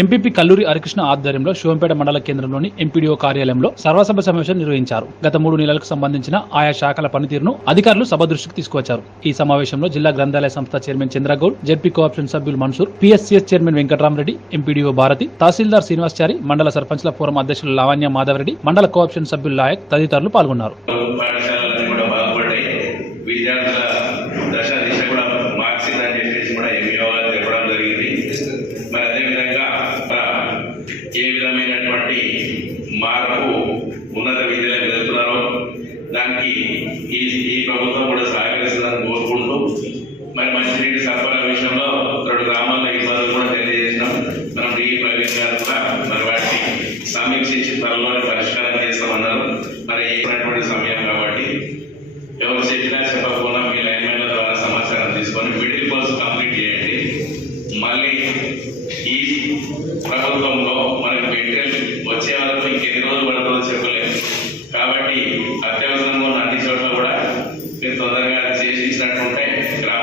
MPP Kalluri Harikrishna ఆధ్వర్యంలో శివంపేట మండల కేంద్రంలోని ఎంపీడీఓ కార్యాలయంలో సర్వసభ సమావేశం నిర్వహించారు. గత మూడు నెలలకు సంబంధించిన ఆయా శాఖల పనితీరును అధికారులు సభ దృష్టికి తీసుకువచ్చారు. ఈ సమావేశంలో జిల్లా గ్రంథాలయ సంస్థ చైర్మన్ చంద్రగౌడ్ జెడ్పీ కోఆప్షన్ సభ్యులు Mansoor PSCS chairman Venkataramareddy MPDO Bharathi తహసీల్దార్ శ్రీనివాస్చారి మండల సర్పంచ్ల ఫోరం అధ్యక్షులు లావణ్య మాధవరెడ్డి మండల కోఆప్షన్ సభ్యులు లాయక్ తదితరులు పాల్గొన్నారు. మరి అదేవిధంగా ఏ విధమైనటువంటి మార్పు ఉన్నత విద్యలో వెళ్తున్నారో దానికి ఈ ఈ ప్రభుత్వం కూడా సహకరిస్తుందని కోరుకుంటూ మరి మంచినీటి సరఫరా విషయంలో రెండు గ్రామాల్లో ఇబ్బందులు కూడా తెలియజేసినాం. మనం డి ప్రవీణ్ గారు కూడా మరి వాటిని సమీక్షించి త్వరలోనే పరిష్కారం మళ్ళీ ఈ ప్రభుత్వంలో మనకు మెటీరియల్ వచ్చే వరకు ఇంకెన్ని రోజులు పడుతుందో చెప్పలేదు కాబట్టి అత్యవసరంగా ఉన్న అన్ని చోట్ల కూడా మీరు తొందరగా చేసి ఇచ్చినట్టుంటే గ్రామ